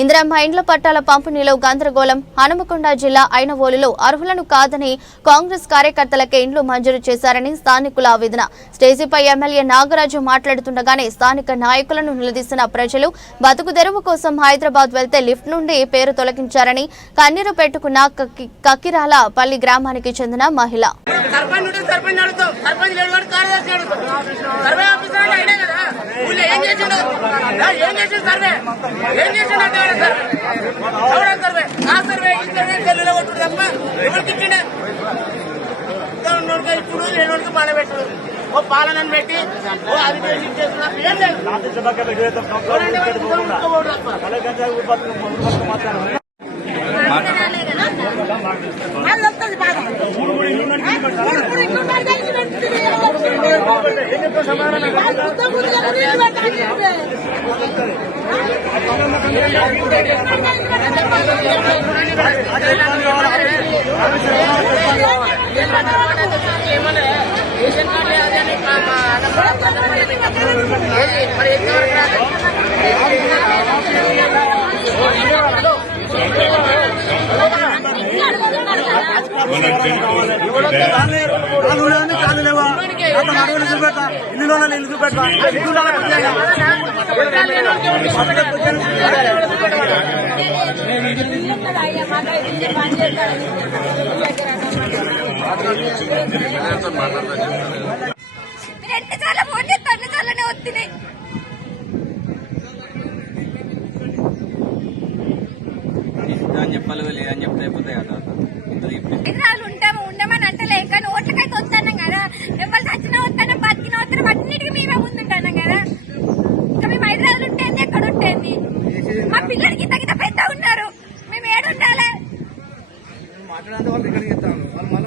ఇందిరమ్మ ఇండ్ల పట్టాల పంపిణీలో గందరగోళం. హనుమకొండ జిల్లా ఐనవోలులో అర్హులను కాదని కాంగ్రెస్ కార్యకర్తలకే ఇండ్లు మంజూరు చేశారని స్థానికుల ఆవేదన. స్టేజీపై ఎమ్మెల్యే నాగరాజు మాట్లాడుతుండగానే స్థానిక నాయకులను నిలదీసిన ప్రజలు బతుకు తెరువు కోసం హైదరాబాద్ వెళ్తే లిఫ్ట్ నుండి పేరు తొలగించారని కన్నీరు పెట్టుకున్న కక్కిరాల పల్లి గ్రామానికి చెందిన మహిళ. ఆ, సర్వే. ఏం చేసిండు అంటే సర్వే సర్వే. ఆ సర్వే ఈ సర్వే సెల్లులో కొట్టుడు తప్ప ఎవరికి ఇచ్చిండే ఇంకా ఉన్నోడికి ఇప్పుడు లేనోడికి బాధ పెట్టుడు ఓ పాలనని పెట్టి ఓ అది చేసి ఇది ఏం లేదు. ఎవరంటే ఏమన్నా రేషన్ కార్డు లేదని రెండు సార్లు ఫోన్ చేస్తే అన్ని సార్లనే వస్తున్నాయి అని చెప్పాలి లేదని చెప్తే అయిపోతాయి కదా. ఎవడన్నా ఓటేయమని ఇంటి ముందరకు